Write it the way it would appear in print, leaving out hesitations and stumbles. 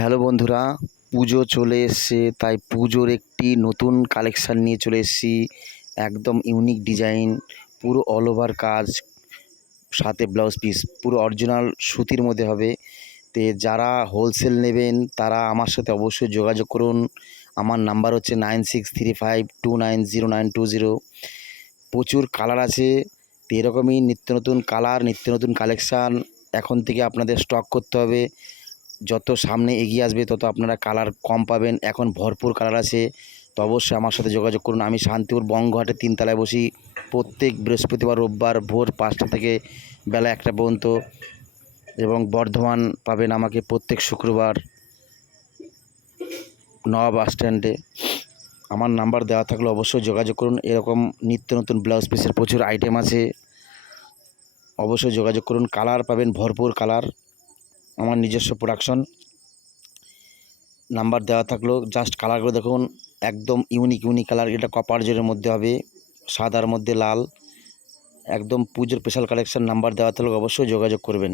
Hello বন্ধুরা, পুজো চলে এসছে, তাই পুজোর একটি নতুন কালেকশান নিয়ে চলে এসেছি। একদম ইউনিক ডিজাইন, পুরো অল ওভার কাজ, সাথে ব্লাউজ পিস পুরো অরিজিনাল সুতির মধ্যে হবে। তো যারা হোলসেল নেবেন তারা আমার সাথে অবশ্যই যোগাযোগ করুন। আমার নাম্বার হচ্ছে 9635290920। প্রচুর কালার আছে, তো এরকমই নিত্য নতুন কালার, নিত্য নতুন কালেকশান এখন থেকে আপনাদের স্টক করতে হবে। যত সামনে এগিয়ে আসবে তত আপনারা কালার কম পাবেন, এখন ভরপুর কালার আছে। তো অবশ্যই আমার সাথে যোগাযোগ করুন। আমি শান্তিপুর বঙ্গহাটে 3 তলায় বসি, প্রত্যেক বৃহস্পতিবার রোববার ভোর 5টা থেকে বেলা 1টা পর্যন্ত, এবং বর্ধমান পাবেন আমাকে প্রত্যেক শুক্রবার নওয়াব বাস স্ট্যান্ডে। আমার নাম্বার দেওয়া থাকলে অবশ্যই যোগাযোগ করুন। এরকম নিত্য নতুন ব্লাউজ পিসের প্রচুর আইটেম আছে, অবশ্যই যোগাযোগ করুন। কালার পাবেন ভরপুর কালার, আমার নিজস্ব প্রোডাকশন। নাম্বার দেওয়া থাকলো, জাস্ট কালারগুলো দেখুন, একদম ইউনিক ইউনিক কালার। এটা কপার জোরের মধ্যে হবে, সাদার মধ্যে লাল, একদম পুজোর স্পেশাল কালেকশন। নাম্বার দেওয়া থাকলে অবশ্যই যোগাযোগ করবেন।